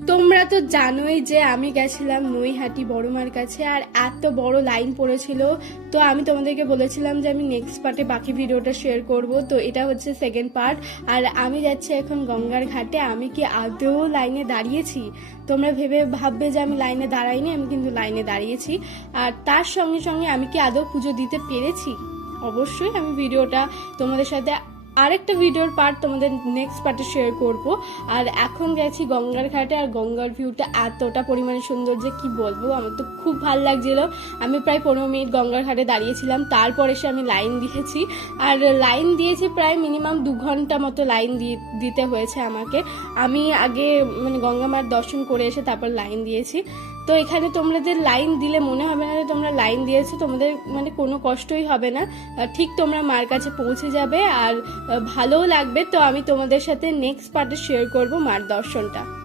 তোমরা তো জানোই যে আমি গেছিলাম নৈহাটি বড়মার কাছে, আর এত বড় লাইন পড়েছিল। তো আমি তোমাদেরকে বলেছিলাম যে আমি নেক্সট পার্টে বাকি ভিডিওটা শেয়ার করব। তো এটা হচ্ছে সেকেন্ড পার্ট। আর আমি যাচ্ছি এখন গঙ্গার ঘাটে। আমি কি আদৌ লাইনে দাঁড়িয়েছি? তোমরা ভাববে যে আমি লাইনে দাঁড়াইনি, আমি কিন্তু লাইনে দাঁড়িয়েছি। আর তার সঙ্গে সঙ্গে আমি কি আদৌ পুজো দিতে পেরেছি? অবশ্যই আমি ভিডিওটা তোমাদের সাথে আরেকটা ভিডিওর পার্ট তোমাদের নেক্সট পার্টে শেয়ার করব। আর এখন গেছি গঙ্গার ঘাটে, আর গঙ্গার ভিউটা এতটা পরিমাণে সুন্দর যে কি বলবো, আমার তো খুব ভালো লাগছিল। আমি প্রায় 15 মিনিট গঙ্গার ঘাটে দাঁড়িয়েছিলাম, তারপর এসে আমি লাইন দিয়েছি। আর লাইন দিয়েছি প্রায় মিনিমাম 2 ঘন্টা মতো লাইন দিতে হয়েছে আমাকে। আমি আগে মানে গঙ্গা মার দর্শন করে এসে তারপর লাইন দিয়েছি। তো এখানে তোমাদের লাইন দিলে মনে হবে না যে তোমরা লাইন দিয়েছো, তোমাদের মানে কোনো কষ্টই হবে না। ঠিক তোমরা মার কাছে পৌঁছে যাবে, আর ভালোও লাগবে। তো আমি তোমাদের সাথে নেক্সট পার্টে শেয়ার করব মার দর্শনটা।